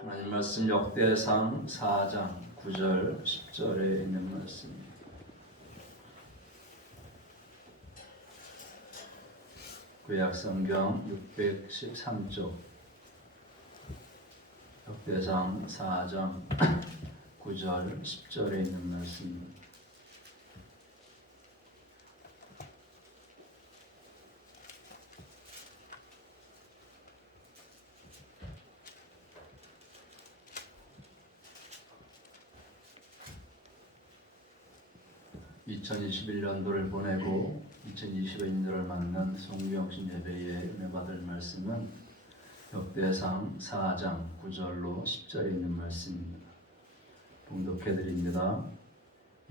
하나님 말씀 역대상 4장 9절 10절에 있는 말씀입니다. 구약성경 613쪽 역대상 4장 9절 10절에 있는 말씀입니다. (2021년도를) 보내고 2022년도를 맞는 송구영신 예배에 은혜 받을 말씀은 역대상 4장 9절로 10절에 있는 말씀입니다. 봉독해 드립니다.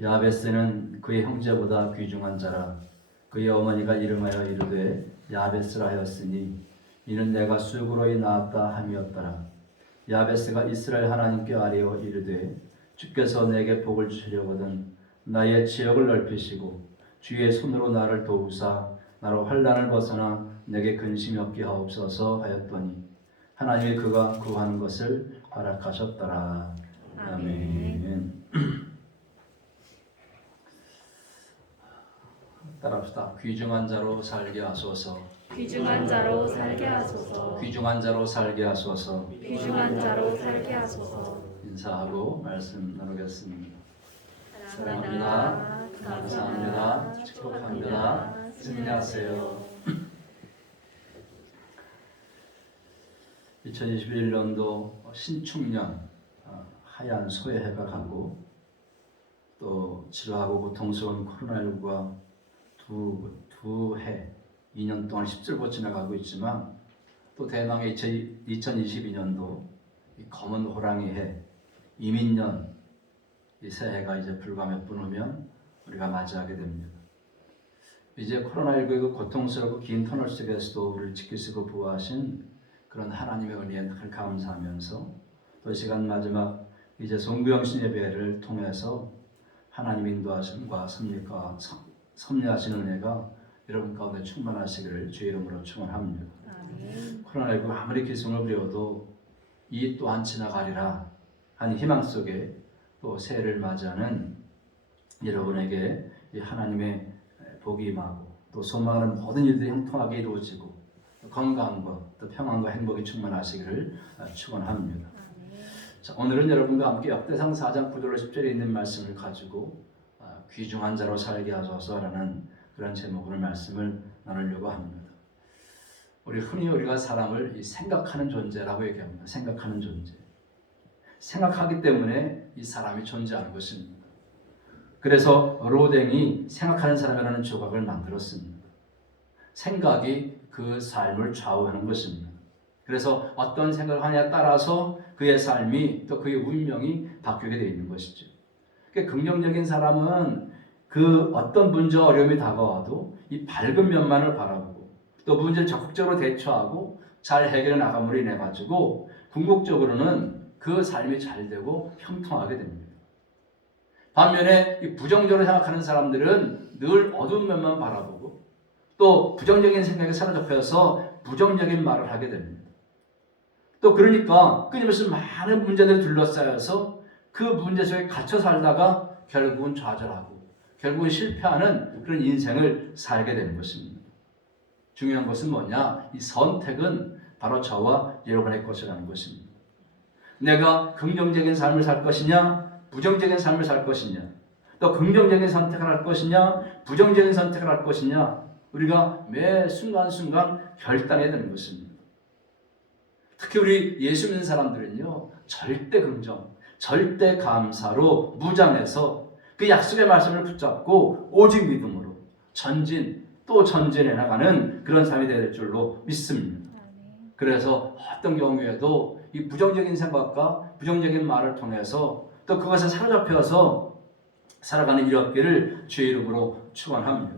야베스는 그의 형제보다 귀중한 자라. 그의 어머니가 이름하여 이르되 야베스라 하였으니 이는 내가 수고로이 낳았다 함이었더라. 야베스가 이스라엘 하나님께 아뢰어 이르되 주께서 내게 복을 주시려거든 나의 지역을 넓히시고 주의 손으로 나를 도우사 나로 환난을 벗어나 내게 근심이 없게 하옵소서 하였더니 하나님이 그가 구하는 것을 허락하셨더라. 아멘. 따라합시다. 귀중한 자로 살게 하소서. 귀중한 자로 살게 하소서. 귀중한 자로 살게 하소서. 귀중한 자로 살게 하소서. 인사하고 말씀 나누겠습니다. 사랑합니다. 감사합니다. 축복합니다. 승리하세요. 2021년도 신축년 하얀 소해해가 가고 또 지루하고 고통스러운 코로나19가 두 해 2년 동안 10줄고 지나가고 있지만 또 대망의 2022년도 이 검은 호랑이 해 이민년 이 새해가 이제 불과 몇 분 후면 우리가 맞이하게 됩니다. 이제 코로나19의 그 고통스럽고 긴 터널 속에서도 우리를 지키시고 보호하신 그런 하나님의 은혜에 늘 감사하면서 또 시간 마지막 이제 송구영신 예배를 통해서 하나님 인도하심과 섭리하신 은혜가 여러분 가운데 충만하시기를 주의 이름으로 축원합니다. 코로나19 아무리 기승을 부려도 이 또한 지나가리라 하는 희망 속에 또 새해를 맞이하는 여러분에게 이 하나님의 복이 임하고 또 소망하는 모든 일들이 형통하게 이루어지고 또 건강과 또 평안과 행복이 충만하시기를 축원합니다. 자, 오늘은 여러분과 함께 역대상 4장 9절로 10절에 있는 말씀을 가지고 귀중한 자로 살게 하소서라는 그런 제목으로 말씀을 나누려고 합니다. 우리가 사람을 생각하는 존재라고 얘기합니다. 생각하는 존재. 생각하기 때문에 이 사람이 존재하는 것입니다. 그래서 로댕이 생각하는 사람이라는 조각을 만들었습니다. 생각이 그 삶을 좌우하는 것입니다. 그래서 어떤 생각을 하냐에 따라서 그의 삶이 또 그의 운명이 바뀌게 되어 있는 것이죠. 그러니까 긍정적인 사람은 그 어떤 문제와 어려움이 다가와도 이 밝은 면만을 바라보고 또 문제를 적극적으로 대처하고 잘 해결해 나감으로 인해 가지고 궁극적으로는 그 삶이 잘 되고 형통하게 됩니다. 반면에 이 부정적으로 생각하는 사람들은 늘 어두운 면만 바라보고 또 부정적인 생각에 사로잡혀서 부정적인 말을 하게 됩니다. 또 그러니까 끊임없이 많은 문제들이 둘러싸여서 그 문제 속에 갇혀 살다가 결국은 좌절하고 결국은 실패하는 그런 인생을 살게 되는 것입니다. 중요한 것은 뭐냐? 이 선택은 바로 저와 여러분의 것이라는 것입니다. 내가 긍정적인 삶을 살 것이냐, 부정적인 삶을 살 것이냐, 또 긍정적인 선택을 할 것이냐, 부정적인 선택을 할 것이냐, 우리가 매 순간순간 결단해야 되는 것입니다. 특히 우리 예수 믿는 사람들은요, 절대 긍정, 절대 감사로 무장해서 그 약속의 말씀을 붙잡고 오직 믿음으로 전진 또 전진해 나가는 그런 삶이 될 줄로 믿습니다. 그래서 어떤 경우에도 이 부정적인 생각과 부정적인 말을 통해서 또 그것에 사로잡혀서 살아가는 일 없기를 주의 이름으로 축원합니다.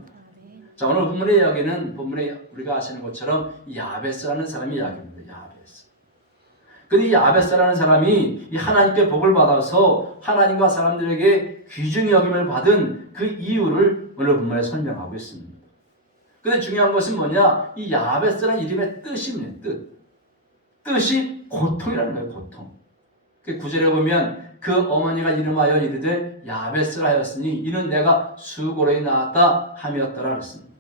자, 오늘 본문의 이야기는 본문에 우리가 아시는 것처럼 야베스라는 사람의 이야기입니다. 야베스. 근데 이 야베스라는 사람이 이 하나님께 복을 받아서 하나님과 사람들에게 귀중히 여김을 받은 그 이유를 오늘 본문에 설명하고 있습니다. 근데 중요한 것은 뭐냐? 이 야베스라는 이름의 뜻입니다. 뜻이 고통이라는 거예요. 고통. 그 9절에 보면 그 어머니가 이름하여 이르되 야베스라 하였으니 이는 내가 수고로이 낳았다 함이었더라 그랬습니다.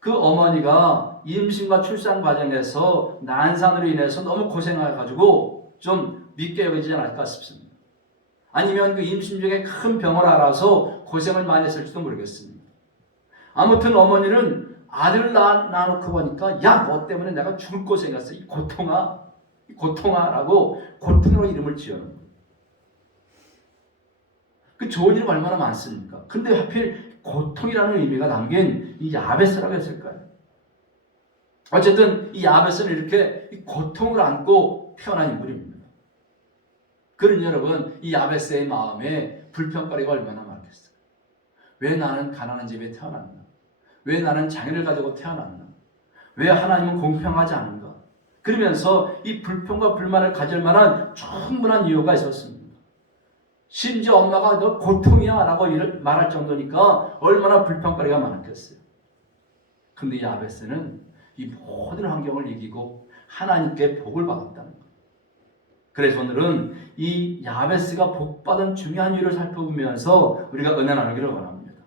그 어머니가 임신과 출산 과정에서 난산으로 인해서 너무 고생해가지고 좀 믿게 여기지 않을까 싶습니다. 아니면 그 임신 중에 큰 병을 알아서 고생을 많이 했을지도 모르겠습니다. 아무튼 어머니는 아들 낳아놓고 보니까 야, 너 때문에 내가 죽을 고생했어. 이 고통아라고 고통으로 이름을 지어놓은 거예요. 그 좋은 이름 얼마나 많습니까? 근데 하필 고통이라는 의미가 담긴 이 야베스라고 했을까요? 어쨌든 이 야베스는 이렇게 이 고통을 안고 태어난 인물입니다. 그러니 여러분, 이 야베스의 마음에 불평거리가 얼마나 많겠어요? 왜 나는 가난한 집에 태어났나? 왜 나는 장애를 가지고 태어났나? 왜 하나님은 공평하지 않은가? 그러면서 이 불평과 불만을 가질 만한 충분한 이유가 있었습니다. 심지어 엄마가 너 고통이야 라고 말할 정도니까 얼마나 불평거리가 많았겠어요. 근데 야베스는 이 모든 환경을 이기고 하나님께 복을 받았다는 거예요. 그래서 오늘은 이 야베스가 복받은 중요한 이유를 살펴보면서 우리가 은혜 나누기를 원합니다.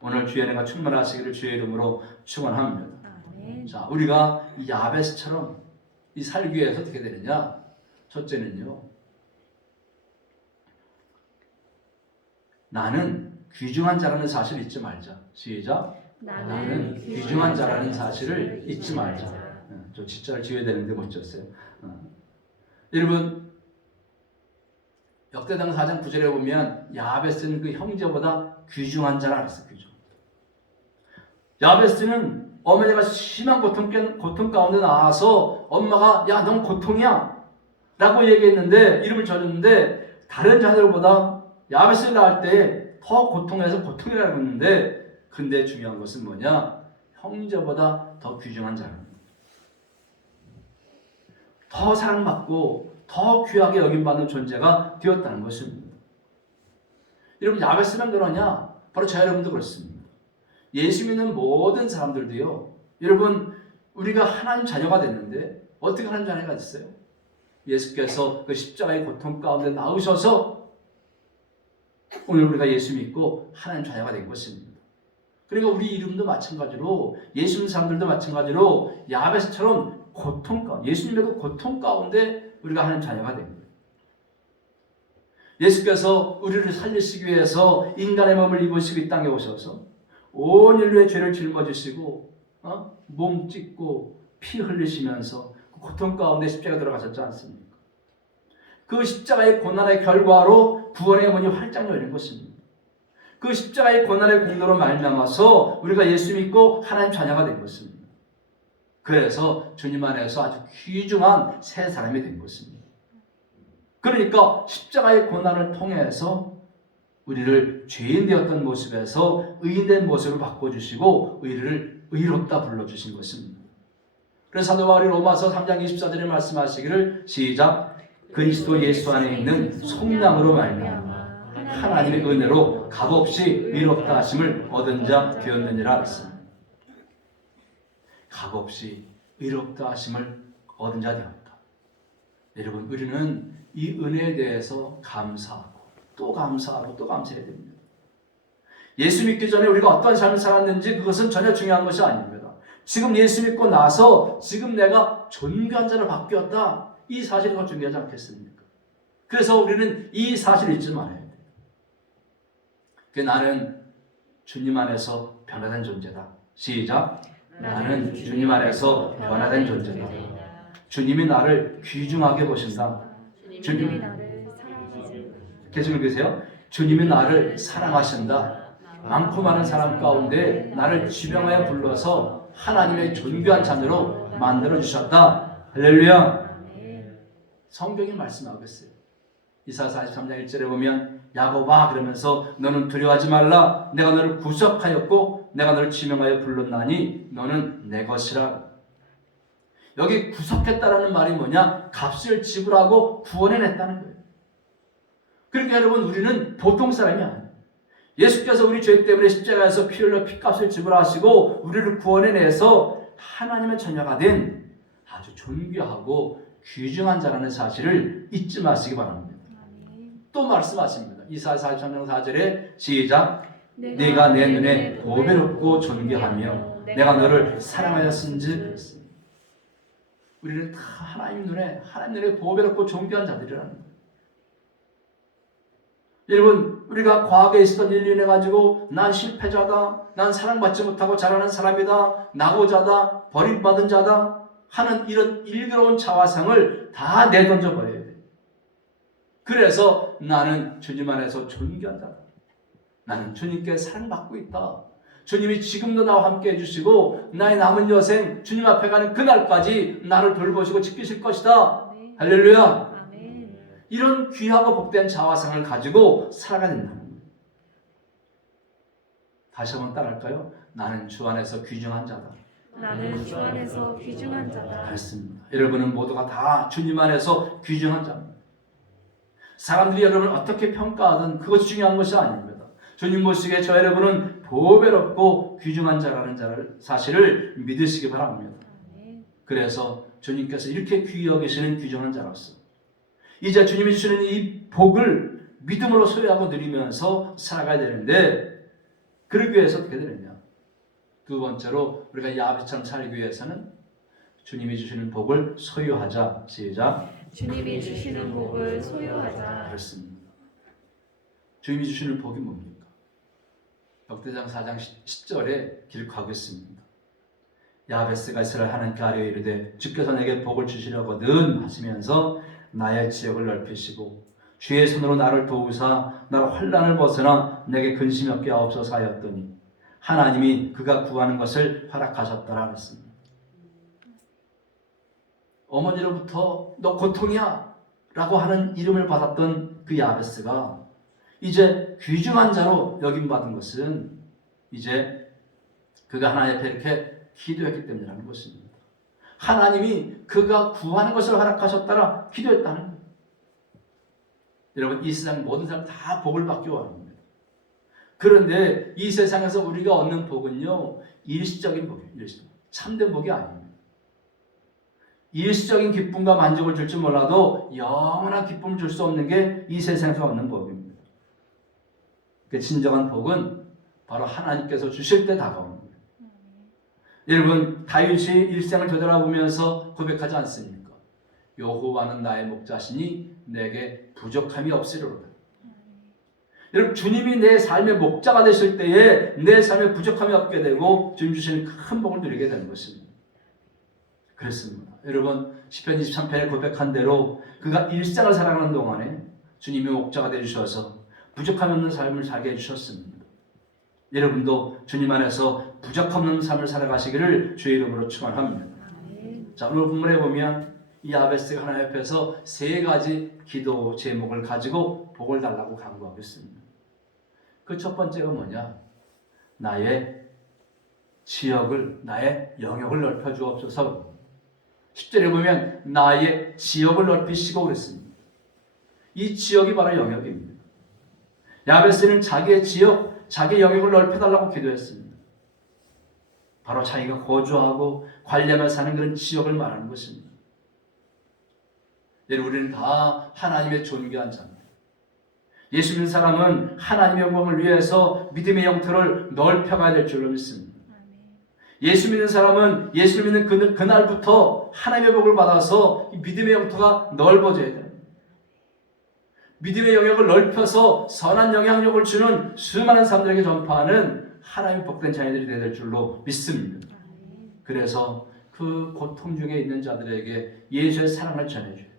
오늘 주의 은혜가 충만하시기를 주의 이름으로 축원합니다. 자, 우리가 이 야베스처럼 이 살기 위해서 어떻게 되느냐? 첫째는요, 나는 귀중한 자라는 사실을 잊지 말자. 시작. 나는 귀중한 자라는 사실을 잊지 말자. 저 진짜를 지어야 되는데 못 지었어요. 여러분, 역대당 4장 9절에 보면 야베스는 그 형제보다 귀중한 자라 그랬어요. 귀중. 야베스는 어머니가 심한 고통 가운데 나와서 엄마가 야, 넌 고통이야 라고 얘기했는데, 이름을 져줬는데 다른 자녀들보다 야베스를 낳을 때 더 고통해서 고통이라고 했는데, 근데 중요한 것은 뭐냐? 형제보다 더 귀중한 자입니다. 더 사랑받고 더 귀하게 여김받는 존재가 되었다는 것입니다. 여러분, 야베스는 그러냐? 바로 저 여러분도 그렇습니다. 예수 믿는 모든 사람들도요, 여러분, 우리가 하나님 자녀가 됐는데 어떻게 하나님 자녀가 됐어요? 예수께서 그 십자가의 고통 가운데 나오셔서 오늘 우리가 예수 믿고 하나님 자녀가 된 것입니다. 그러니까 우리 이름도 마찬가지로, 예수 믿는 사람들도 마찬가지로 야베스처럼 예수님 믿고 고통 가운데 우리가 하나님 자녀가 됩니다. 예수께서 우리를 살리시기 위해서 인간의 몸을 입으시고 이 땅에 오셔서 온 인류의 죄를 짊어지시고 몸 찢고 피 흘리시면서 고통 가운데 십자가에 들어가셨지 않습니까? 그 십자가의 고난의 결과로 구원의 문이 활짝 열린 것입니다. 그 십자가의 고난의 공로로 말미암아서 우리가 예수 믿고 하나님 자녀가 된 것입니다. 그래서 주님 안에서 아주 귀중한 새 사람이 된 것입니다. 그러니까 십자가의 고난을 통해서 우리를 죄인 되었던 모습에서 의인된 모습을 바꿔주시고 우리를 의롭다 불러주신 것입니다. 그래서 사도 바울이 로마서 3장 24절에 말씀하시기를 시작. 그리스도 예수 안에 있는 속량으로 말미암아 하나님의 은혜로 값없이 의롭다 하심을 얻은 자 되었느니라 했습니다. 값없이 의롭다 하심을 얻은 자 되었다. 여러분, 우리는 이 은혜에 대해서 감사하고 또 감사하고 또 감사해야 됩니다. 예수 믿기 전에 우리가 어떤 삶을 살았는지 그것은 전혀 중요한 것이 아닙니다. 지금 예수 믿고 나서 지금 내가 존귀한 자로 바뀌었다, 이 사실이 더 중요하지 않겠습니까? 그래서 우리는 이 사실을 잊지 말아야 돼요. 나는 주님 안에서 변화된 존재다. 시작. 나는 주님 안에서 변화된 존재다. 주님이 나를 귀중하게 보신다. 주님이 나를 사랑하신다. 계속 읽으세요. 주님이 나를 사랑하신다. 많고 많은 사람 가운데 나를 지명하여 불러서 하나님의 존귀한 자녀로 만들어주셨다. 할렐루야. 성경이 말씀하고 있어요. 이사야 43장 1절에 보면 야곱아 그러면서 너는 두려워하지 말라. 내가 너를 구속하였고 내가 너를 지명하여 불렀나니 너는 내 것이라. 여기 구속했다라는 말이 뭐냐? 값을 지불하고 구원해냈다는 거예요. 그러니까 여러분, 우리는 보통 사람이 아니에요. 예수께서 우리 죄 때문에 십자가에서 피 흘려 피값을 지불하시고 우리를 구원해내서 하나님의 자녀가 된 아주 존귀하고 귀중한 자라는 사실을 잊지 마시기 바랍니다. 또 말씀하십니다. 이사야 43장 4절에 시작. 네가 내 눈에 보배롭고 존귀하며 내가 너를 사랑하였은즉. 우리는 다 하나님 눈에 보배롭고 존귀한 자들이라는 거예요. 여러분, 우리가 과거에 있었던 일로 인해 가지고 난 실패자다, 난 사랑받지 못하고 자라는 사람이다, 낙오자다, 버림받은 자다 하는 이런 일그러운 자화상을 다 내던져 버려야 돼요. 그래서 나는 주님 안에서 존귀한 자다. 나는 주님께 사랑받고 있다. 주님이 지금도 나와 함께 해주시고 나의 남은 여생 주님 앞에 가는 그날까지 나를 돌보시고 지키실 것이다. 할렐루야. 이런 귀하고 복된 자화상을 가지고 살아가야 된다는 거예요. 다시 한번 따라할까요? 나는 주 안에서 귀중한 자다. 나는 주 안에서 귀중한 자다. 그렇습니다. 여러분은 모두가 다 주님 안에서 귀중한 자입니다. 사람들이 여러분을 어떻게 평가하든 그것이 중요한 것이 아닙니다. 주님 보시기에 저 여러분은 보배롭고 귀중한 자라는 사실을 믿으시기 바랍니다. 그래서 주님께서 이렇게 귀히 여기시는 귀중한 자로서 이제 주님이 주시는 이 복을 믿음으로 소유하고 누리면서 살아가야 되는데, 그러기 위해서 어떻게 되느냐? 두 번째로 우리가 야베스처럼 살기 위해서는 주님이 주시는 복을 소유하자. 시작. 주님이 주시는 복을 소유하자. 그렇습니다. 주님이 주시는 복이 뭡니까? 역대상 4장 10절에 기록하고 있습니다. 야베스가 이스라엘 하나님께 아뢰어 이르되 주께서 내게 복을 주시려거든 하시면서 나의 지역을 넓히시고 주의 손으로 나를 도우사 나를 환난을 벗어나 내게 근심이 없게 하옵소서 하였더니 하나님이 그가 구하는 것을 허락하셨더라 그랬습니다. 어머니로부터 너 고통이야 라고 하는 이름을 받았던 그 야베스가 이제 귀중한 자로 여김받은 것은 이제 그가 하나님 앞에 이렇게 기도했기 때문이라는 것입니다. 하나님이 그가 구하는 것을 허락하셨다라 기도했다는 거예요. 여러분, 이 세상 모든 사람 다 복을 받기 원합니다. 그런데 이 세상에서 우리가 얻는 복은요, 일시적인 복이에요. 참된 복이 아닙니다. 일시적인 기쁨과 만족을 줄지 몰라도 영원한 기쁨을 줄 수 없는 게 이 세상에서 얻는 복입니다. 그 진정한 복은 바로 하나님께서 주실 때 다가옵니다. 여러분, 다윗이 일생을 되돌아보면서 고백하지 않습니까? 여호와는 나의 목자시니 내게 부족함이 없으리로다. 여러분, 주님이 내 삶의 목자가 되실 때에 내 삶에 부족함이 없게 되고 주님 주시는 큰 복을 누리게 되는 것입니다. 그렇습니다. 여러분, 시편 23편에 고백한 대로 그가 일생을 살아가는 동안에 주님이 목자가 되주셔서 부족함이 없는 삶을 살게 해주셨습니다. 여러분도 주님 안에서 부족함 없는 삶을 살아가시기를 주의 이름으로 축원합니다. 자, 오늘 본문에 보면 이 야베스가 하나님 앞에서 세 가지 기도 제목을 가지고 복을 달라고 간구하고 있습니다. 그 첫 번째가 뭐냐? 나의 지역을, 나의 영역을 넓혀 주옵소서. 10절에 보면 나의 지역을 넓히시고 그랬습니다. 이 지역이 바로 영역입니다. 야베스는 자기의 지역, 자기의 영역을 넓혀달라고 기도했습니다. 바로 자기가 거주하고 관리하며 사는 그런 지역을 말하는 것입니다. 우리는 다 하나님의 존귀한 자입니다. 예수 믿는 사람은 하나님의 영광을 위해서 믿음의 영토를 넓혀가야 될 줄로 믿습니다. 예수 믿는 사람은 예수 믿는 그날부터 하나님의 복을 받아서 이 믿음의 영토가 넓어져야 됩니다. 믿음의 영역을 넓혀서 선한 영향력을 주는 수많은 사람들에게 전파하는 하나님의 복된 자녀들이 되어야 될 줄로 믿습니다. 그래서 그 고통 중에 있는 자들에게 예수의 사랑을 전해줘요.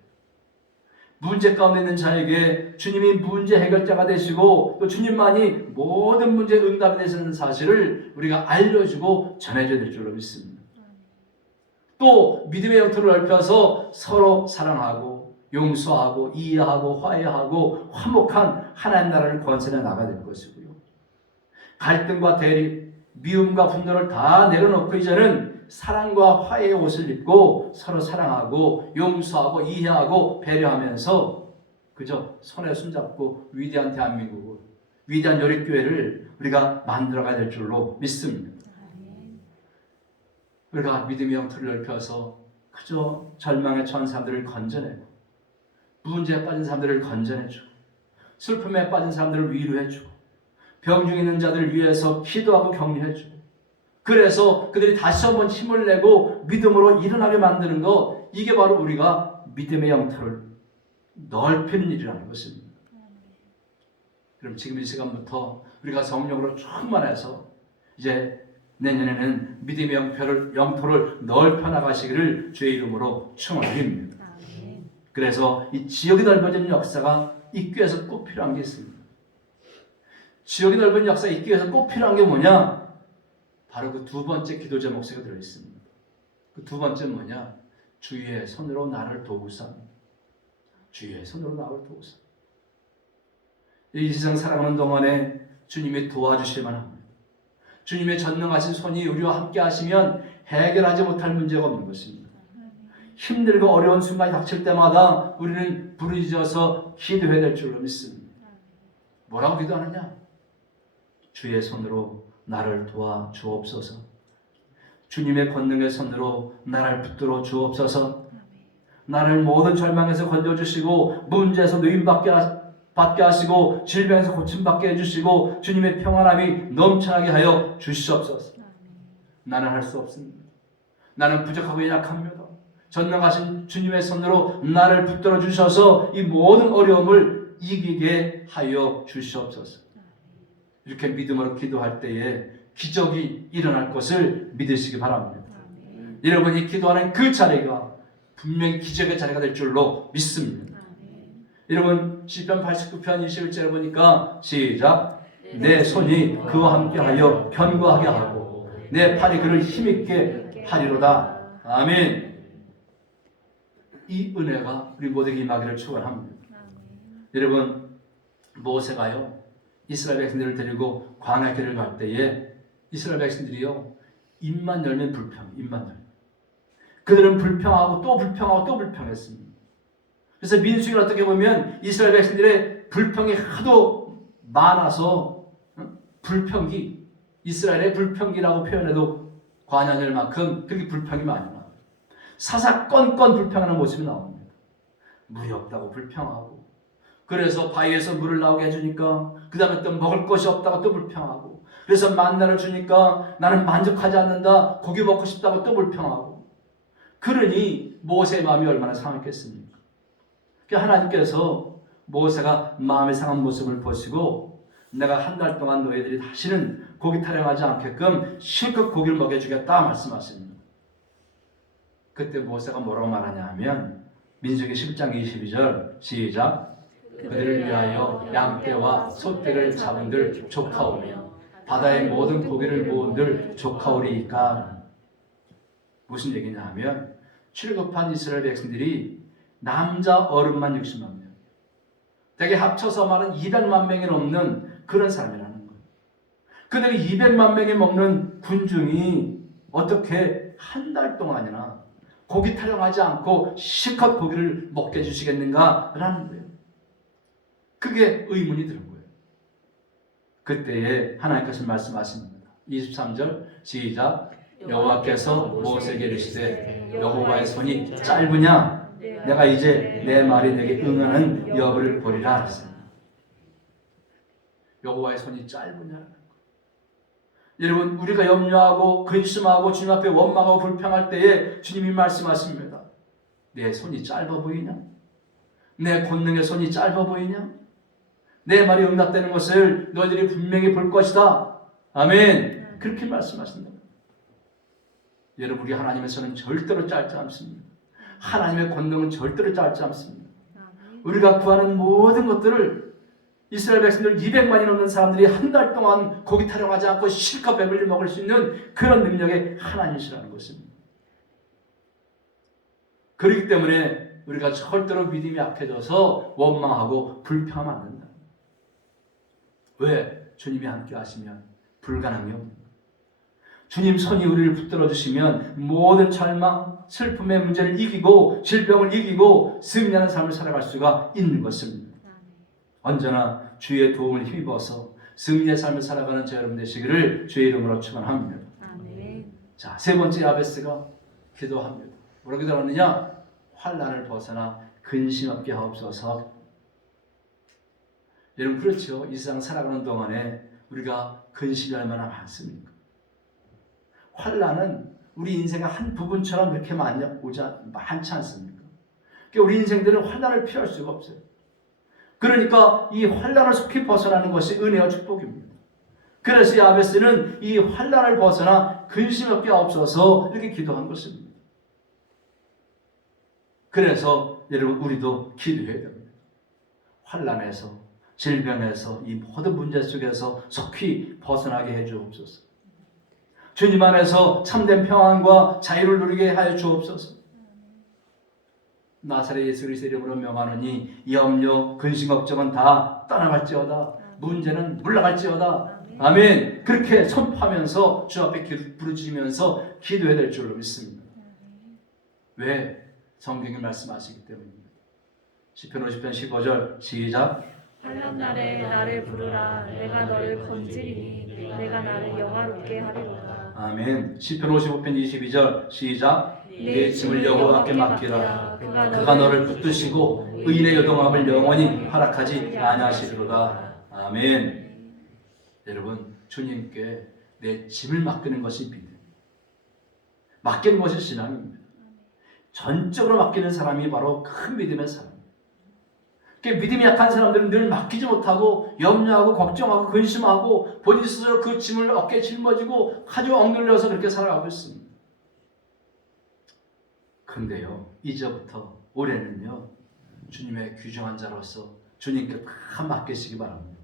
문제 가운데 있는 자에게 주님이 문제 해결자가 되시고 또 주님만이 모든 문제의 응답이 되시는 사실을 우리가 알려주고 전해줘야 될 줄로 믿습니다. 또 믿음의 영토를 넓혀서 서로 사랑하고 용서하고 이해하고 화해하고 화목한 하나님 나라를 건설해 나가야 될 것이고요. 갈등과 대립, 미움과 분노를 다 내려놓고 이제는 사랑과 화해의 옷을 입고 서로 사랑하고 용서하고 이해하고 배려하면서 그저 손에 손잡고 위대한 대한민국을, 위대한 요립교회를 우리가 만들어가야 될 줄로 믿습니다. 우리가 믿음의 영토를 넓혀서 그저 절망에 처한 사람들을 건져내고 문제에 빠진 사람들을 건져내주고 슬픔에 빠진 사람들을 위로해주고 병중에 있는 자들을 위해서 기도하고 격려해주고 그래서 그들이 다시 한번 힘을 내고 믿음으로 일어나게 만드는 것, 이게 바로 우리가 믿음의 영토를 넓히는 일이라는 것입니다. 그럼 지금 이 시간부터 우리가 성령으로 충만해서 이제 내년에는 믿음의 영토를 넓혀 나가시기를 주의 이름으로 축원드립니다. 그래서 이 지역이 넓어지는 역사가 있기 위해서 꼭 필요한 게 있습니다. 지역이 넓은 역사가 있기 위해서 꼭 필요한 게 뭐냐? 바로 그 두 번째 기도 제목 속에 들어있습니다. 그 두 번째는 뭐냐? 주의 손으로 나를 도우사. 주의 손으로 나를 도우사. 이 세상 살아가는 동안에 주님이 도와주실만 합니다. 주님의 전능하신 손이 우리와 함께 하시면 해결하지 못할 문제가 없는 것입니다. 힘들고 어려운 순간이 닥칠 때마다 우리는 부르짖어서 기도해야 될 줄로 믿습니다. 뭐라고 기도하느냐? 주의 손으로 나를 도와 주옵소서. 주님의 권능의 손으로 나를 붙들어 주옵소서. 나를 모든 절망에서 건져주시고 문제에서 누임받게 하시고 질병에서 고침받게 해주시고 주님의 평안함이 넘쳐나게 하여 주시옵소서. 나는 할 수 없습니다. 나는 부족하고 약합니다. 전능하신 주님의 손으로 나를 붙들어 주셔서 이 모든 어려움을 이기게 하여 주시옵소서. 이렇게 믿음으로 기도할 때에 기적이 일어날 것을 믿으시기 바랍니다. 여러분이 기도하는 그 자리가 분명히 기적의 자리가 될 줄로 믿습니다. 여러분 시편 89편 21절에 보니까 시작. 내 손이 그와 함께하여 견고하게 하고 내 팔이 그를 힘있게 하리로다. 아멘. 이 은혜가 우리 모두에게 임하기를 축원합니다. 여러분 모세가요 이스라엘 백성들을 데리고 광야 길을 갈 때에 이스라엘 백성들이요 입만 열면 입만 열면 그들은 불평하고 또 불평하고 또 불평했습니다. 그래서 민수기를 어떻게 보면 이스라엘 백성들의 불평이 하도 많아서 불평기, 이스라엘의 불평기라고 표현해도 과언할 만큼 그렇게 불평이 많이 나와요. 사사건건 불평하는 모습이 나옵니다. 물이 없다고 불평하고 그래서 바위에서 물을 나오게 해주니까 그 다음에 또 먹을 것이 없다고 또 불평하고 그래서 만나를 주니까 나는 만족하지 않는다 고기 먹고 싶다고 또 불평하고 그러니 모세의 마음이 얼마나 상했겠습니까? 하나님께서 모세가 마음이 상한 모습을 보시고 내가 한 달 동안 너희들이 다시는 고기 타령하지 않게끔 실컷 고기를 먹여주겠다 말씀하십니다. 그때 모세가 뭐라고 말하냐 하면 민수기 10장 22절 시작. 그들을 위하여 양떼와 소떼를 잡은들 조카오며 바다의 모든 고기를 모은들 조카오리이까. 무슨 얘기냐 하면 출애굽한 이스라엘 백성들이 남자 어른만 60만 명, 대개 합쳐서 말은 200만 명이 넘는 그런 사람이라는 거예요. 그들이 200만 명이 넘는 군중이 어떻게 한 달 동안이나 고기 타령하지 않고 실컷 고기를 먹게 해주시겠는가라는 거예요. 그게 의문이 드는 거예요. 그때에 하나님께서 말씀하십니다. 23절 시작. 여호와께서 모세에게 이르시되 여호와의 손이 짧으냐? 내가 이제 내 말이 내게 응하는 여부를 보리라 하셨습니다. 여호와의 손이 짧으냐? 여러분 우리가 염려하고 근심하고 주님 앞에 원망하고 불평할 때에 주님이 말씀하십니다. 내 손이 짧아 보이냐? 내 권능의 손이 짧아 보이냐? 내 말이 응답되는 것을 너희들이 분명히 볼 것이다. 아멘. 그렇게 말씀하신다. 여러분 우리 하나님의 손은 절대로 짧지 않습니다. 하나님의 권능은 절대로 짧지 않습니다. 우리가 구하는 모든 것들을 이스라엘 백성들 200만이 넘는 사람들이 한 달 동안 고기 타령하지 않고 실컷 배불리 먹을 수 있는 그런 능력의 하나님이시라는 것입니다. 그렇기 때문에 우리가 절대로 믿음이 약해져서 원망하고 불평하면 안 된다. 왜? 주님이 함께 하시면 불가능이 없는 주님 손이 우리를 붙들어 주시면 모든 절망, 슬픔의 문제를 이기고 질병을 이기고 승리하는 삶을 살아갈 수가 있는 것입니다. 언제나 주의 도움을 힘입어서 승리의 삶을 살아가는 저 여러분 되시기를 주의 이름으로 축원합니다. 자, 세 번째 야베스가 기도합니다. 뭐라고 기도하느냐? 환난을 벗어나 근심 없게 하옵소서. 여러분 그렇죠. 이 세상 살아가는 동안에 우리가 근심이 얼마나 많습니까? 환난은 우리 인생의 한 부분처럼 그렇게 많지 않습니까? 그러니까 우리 인생들은 환난을 피할 수가 없어요. 그러니까 이 환난을 속히 벗어나는 것이 은혜와 축복입니다. 그래서 야베스는 이 환난을 벗어나 근심 없게 하옵소서 이렇게 기도한 것입니다. 그래서 여러분 우리도 기도해야 됩니다. 환난에서, 질병에서, 이 모든 문제 속에서 속히 벗어나게 해 주옵소서. 주님 안에서 참된 평안과 자유를 누리게 하여 주옵소서. 나사렛 예수 그리스도의 이름으로 명하노니 염려, 근심, 걱정은 다 떠나갈지어다. 문제는 물러갈지어다. 아멘. 그렇게 선포하면서 주 앞에 부르짖으면서 기도해야 될 줄로 믿습니다. 왜? 성경이 말씀하시기 때문입니다. 시편 50편 15절 시작. 환난 날에 나를 부르라. 내가 너를 건지리니 내가 나를 영화롭게 하리로다. 아멘. 시편 55편 22절 시작. 내 짐을 여호와께 맡기라. 그가 너를 붙드시고 의인의 요동함을 영원히 허락하지 아니하시리로다. 아멘. 여러분 주님께 내 짐을 맡기는 것이 믿음. 맡기는 것이 신앙입니다. 전적으로 맡기는 사람이 바로 큰 믿음의 사람. 믿음이 약한 사람들은 늘 맡기지 못하고 염려하고 걱정하고 근심하고 본인 스스로 그 짐을 어깨에 짊어지고 아주 억눌려서 그렇게 살아가고 있습니다. 그런데요, 이제부터 올해는요, 주님의 귀중한 자로서 주님께 다 맡기시기 바랍니다.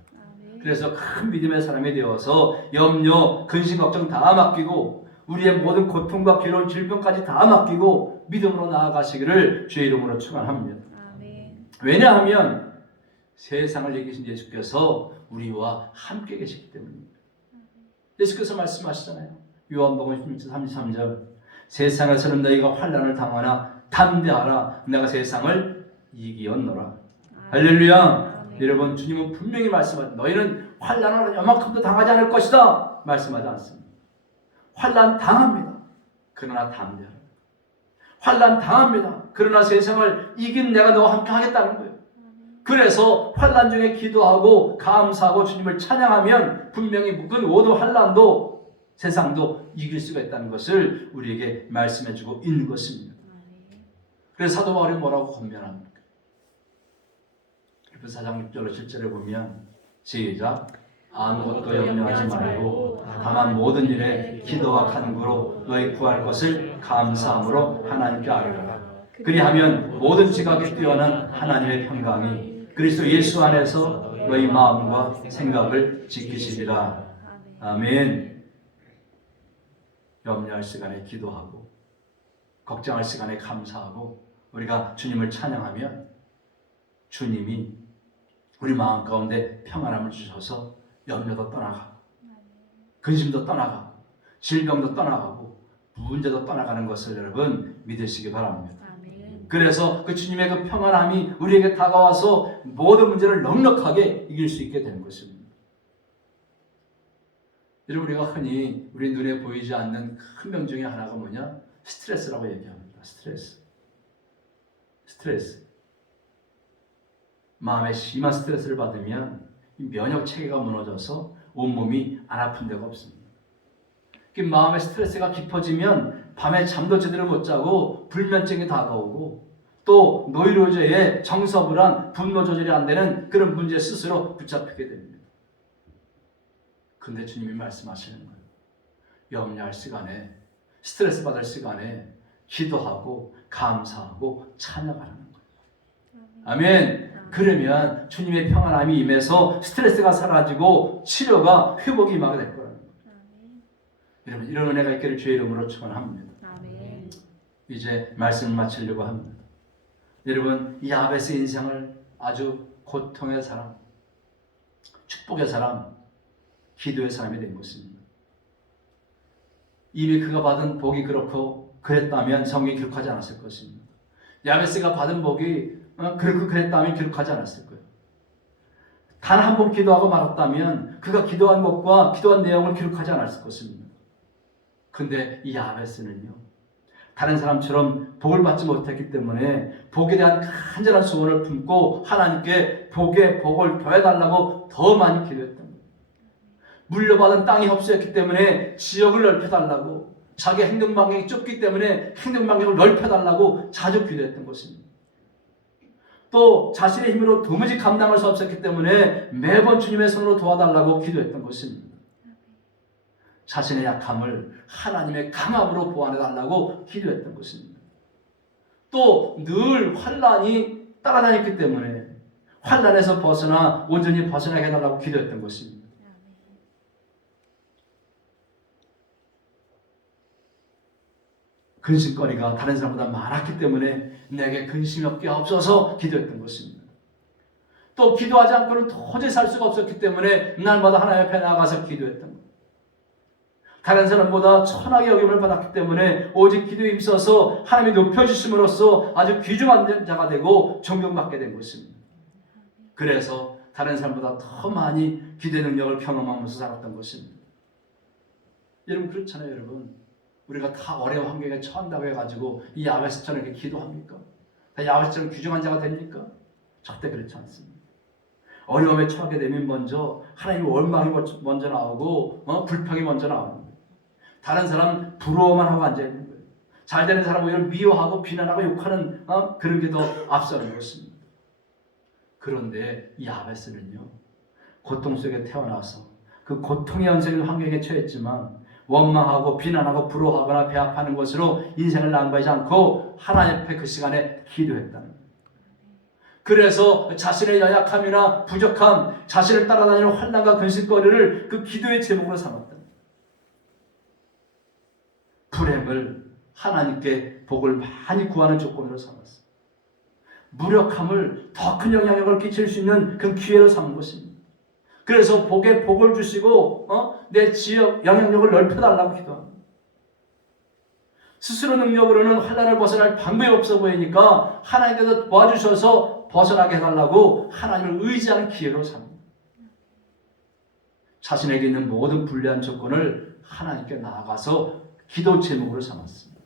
그래서 큰 믿음의 사람이 되어서 염려, 근심, 걱정 다 맡기고 우리의 모든 고통과 괴로운 질병까지 다 맡기고 믿음으로 나아가시기를 주의 이름으로 축원합니다. 왜냐하면 세상을 이기신 예수께서 우리와 함께 계시기 때문입니다. 예수께서 말씀하시잖아요. 요한복음 16장 33절 세상에서는 너희가 환난을 당하나 담대하라 내가 세상을 이기었노라. 할렐루야. 여러분 주님은 분명히 말씀하신 너희는 환난을 요만큼도 당하지 않을 것이다 말씀하지 않습니다. 환난 당합니다. 그러나 담대하라. 환난 당합니다. 그러나 세상을 이긴 내가 너와 함께 하겠다는 거예요. 그래서 환난 중에 기도하고 감사하고 주님을 찬양하면 분명히 그 모든 환난도 세상도 이길 수가 있다는 것을 우리에게 말씀해주고 있는 것입니다. 그래서 사도 바울이 뭐라고 권면합니까? 빌립보 4장 6절로 7절에 보면 시작. 아무것도 염려하지 말고 다만 모든 일에 기도와 간구로 너희 구할 것을 감사함으로 하나님께 아뢰라. 그리하면 모든 지각에 뛰어난 하나님의 평강이 그리스도 예수 안에서 너희 마음과 생각을 지키시리라. 아멘. 염려할 시간에 기도하고 걱정할 시간에 감사하고 우리가 주님을 찬양하면 주님이 우리 마음 가운데 평안함을 주셔서 염려도 떠나가고 근심도 떠나가고 질병도 떠나가고 문제도 떠나가는 것을 여러분 믿으시기 바랍니다. 그래서 그 주님의 그 평안함이 우리에게 다가와서 모든 문제를 넉넉하게 이길 수 있게 되는 것입니다. 여러분 우리가 흔히 우리 눈에 보이지 않는 큰 병 중에 하나가 뭐냐? 스트레스라고 얘기합니다. 스트레스. 마음에 심한 스트레스를 받으면 면역 체계가 무너져서 온몸이 안 아픈 데가 없습니다. 마음의 스트레스가 깊어지면 밤에 잠도 제대로 못 자고 불면증이 다가오고 또 노이로제에 정서불안, 분노 조절이 안 되는 그런 문제 스스로 붙잡히게 됩니다. 근데 주님이 말씀하시는 거예요. 염려할 시간에 스트레스 받을 시간에 기도하고 감사하고 찬양하라는 거예요. 아멘. 그러면 주님의 평안함이 임해서 스트레스가 사라지고 치료가 회복이 임하게 될 거라는 거예요. 여러분 이런 은혜가 있기를 주의 이름으로 축원합니다. 이제 말씀을 마치려고 합니다. 여러분 이 야베스의 인생을 아주 고통의 사람, 축복의 사람, 기도의 사람이 된 것입니다. 이미 그가 받은 복이 그렇고 그랬다면 성경이 기록하지 않았을 것입니다. 야베스가 받은 복이 그렇고 그랬다면 기록하지 않았을 거예요. 단 한 번 기도하고 말았다면 그가 기도한 것과 기도한 내용을 기록하지 않았을 것입니다. 근데 이 야베스는요 다른 사람처럼 복을 받지 못했기 때문에 복에 대한 간절한 소원을 품고 하나님께 복을 더해달라고 더 많이 기도했던 거예요. 물려받은 땅이 없었기 때문에 지역을 넓혀달라고, 자기 행동 반경이 좁기 때문에 행동 반경을 넓혀달라고 자주 기도했던 것입니다. 또 자신의 힘으로 도무지 감당할 수 없었기 때문에 매번 주님의 손으로 도와달라고 기도했던 것입니다. 자신의 약함을 하나님의 강함으로 보완해달라고 기도했던 것입니다. 또 늘 환난이 따라다녔기 때문에 환난에서 벗어나 온전히 벗어나게 해달라고 기도했던 것입니다. 근심거리가 다른 사람보다 많았기 때문에 내게 근심이 없게 없어서 기도했던 것입니다. 또 기도하지 않고는 도저히 살 수가 없었기 때문에 날마다 하나님 앞에 나가서 기도했던 것입니다. 다른 사람보다 천하게 여김을 받았기 때문에 오직 기도에 힘써서 하나님이 높여주심으로써 아주 귀중한 자가 되고 존경받게 된 것입니다. 그래서 다른 사람보다 더 많이 기도의 능력을 경험하면서 살았던 것입니다. 여러분 그렇잖아요. 여러분 우리가 다 어려운 환경에 처한다고 해가지고 이 야베스처럼 이렇게 기도합니까? 다 야베스처럼 귀중한 자가 됩니까? 절대 그렇지 않습니다. 어려움에 처하게 되면 먼저 하나님의 원망이 먼저 나오고 불평이 먼저 나옵니다. 다른 사람 부러워만 하고 앉아있는 거예요. 잘 되는 사람을 오히려 미워하고 비난하고 욕하는 그런 게 더 앞서는 것입니다. 그런데 이 야베스는요, 고통 속에 태어나서 그 고통의 연쇄적인 환경에 처했지만 원망하고 비난하고 부러워하거나 배합하는 것으로 인생을 낭비하지 않고 하나님 앞에 그 시간에 기도했다는 거예요. 그래서 자신의 연약함이나 부족함, 자신을 따라다니는 환난과 근심거리를 그 기도의 제목으로 삼았다. 불행을 하나님께 복을 많이 구하는 조건으로 삼았어요. 무력함을 더 큰 영향력을 끼칠 수 있는 그 기회로 삼은 것입니다. 그래서 복에 복을 주시고 내 지역 영향력을 넓혀달라고 기도합니다. 스스로 능력으로는 환난을 벗어날 방법이 없어 보이니까 하나님께서 도와주셔서 벗어나게 해달라고 하나님을 의지하는 기회로 삼습니다. 자신에게 있는 모든 불리한 조건을 하나님께 나아가서 기도 제목으로 삼았습니다.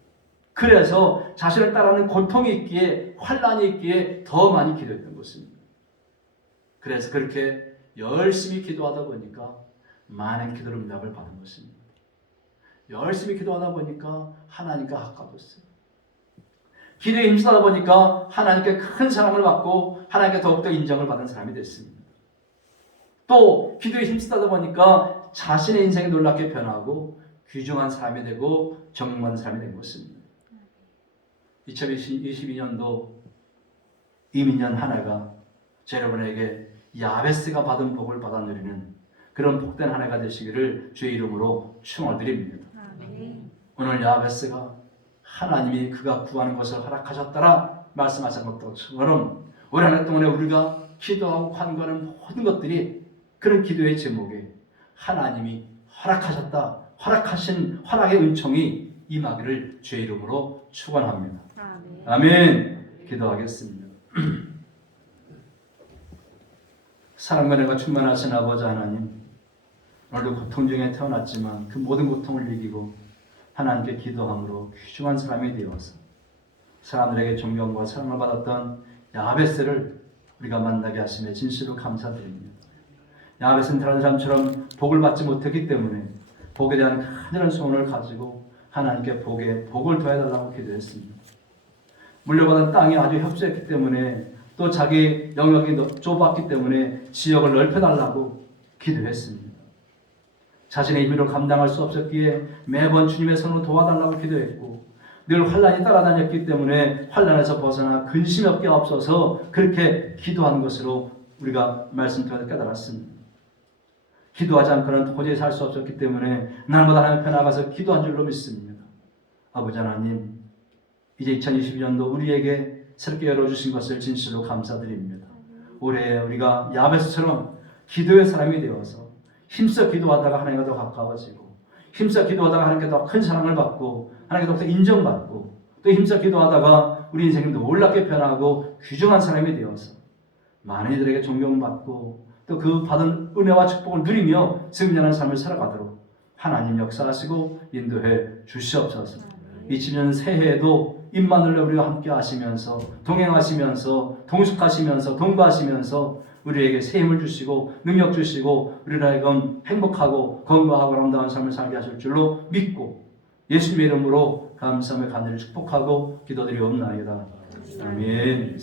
그래서 자신을 따르는 고통이 있기에 환난이 있기에 더 많이 기도했던 것입니다. 그래서 그렇게 열심히 기도하다 보니까 많은 기도로 응답을 받은 것입니다. 열심히 기도하다 보니까 하나님과 가까웠어요. 기도에 힘쓰다 보니까 하나님께 큰 사랑을 받고 하나님께 더욱더 인정을 받은 사람이 됐습니다. 또 기도에 힘쓰다 보니까 자신의 인생이 놀랍게 변하고 귀중한 사람이 되고 정망한 사람이 된 것입니다. 2022년도 이민년 한 해가 여러분에게 야베스가 받은 복을 받아 누리는 그런 복된 한 해가 되시기를 주의 이름으로 축원드립니다. 오늘 야베스가 하나님이 그가 구하는 것을 허락하셨다라 말씀하신 것처럼 올 한 해 동안에 우리가 기도하고 간구하는 모든 것들이 그런 기도의 제목에 하나님이 허락하셨다, 허락하신 허락의 은총이 임하기를 주의 이름으로 축원합니다. 아멘. 기도하겠습니다. 사랑과 은혜가 충만하신 아버지 하나님, 오늘도 고통 중에 태어났지만 그 모든 고통을 이기고 하나님께 기도함으로 귀중한 사람이 되어서 사람들에게 존경과 사랑을 받았던 야베스를 우리가 만나게 하심에 진실로 감사드립니다. 야베스는 다른 사람처럼 복을 받지 못했기 때문에 복에 대한 간절한 소원을 가지고 하나님께 복을 더해달라고 기도했습니다. 물려받은 땅이 아주 협소했기 때문에 또 자기 영역이 좁았기 때문에 지역을 넓혀달라고 기도했습니다. 자신의 힘으로 감당할 수 없었기에 매번 주님의 손으로 도와달라고 기도했고 늘 환난이 따라다녔기 때문에 환난에서 벗어나 근심이 없게 없어서 그렇게 기도한 것으로 우리가 말씀 통해서 깨달았습니다. 기도하지 않고는 도저히 살 수 없었기 때문에 날마다 하나님 앞에 나가서 기도한 줄로 믿습니다. 아버지 하나님, 이제 2022년도 우리에게 새롭게 열어주신 것을 진실로 감사드립니다. 올해 우리가 야베스처럼 기도의 사람이 되어서 힘써 기도하다가 하나님과 더 가까워지고 힘써 기도하다가 하나님께 더 큰 사랑을 받고 하나님께 더 인정받고 또 힘써 기도하다가 우리 인생이 놀랍게 변하고 귀중한 사람이 되어서 많은 이들에게 존경받고 또 그 받은 은혜와 축복을 누리며 승리하는 삶을 살아가도록 하나님 역사하시고 인도해 주시옵소서. 2020년 새해에도 임마누엘 우리와 함께 하시면서 동행하시면서 동숙하시면서 동거하시면서 우리에게 새 힘을 주시고 능력 주시고 우리를 하여금 행복하고 건강하고 아름다운 삶을 살게 하실 줄로 믿고 예수님의 이름으로 감사함을 간절히 축복하고 기도드리옵나이다. 아멘.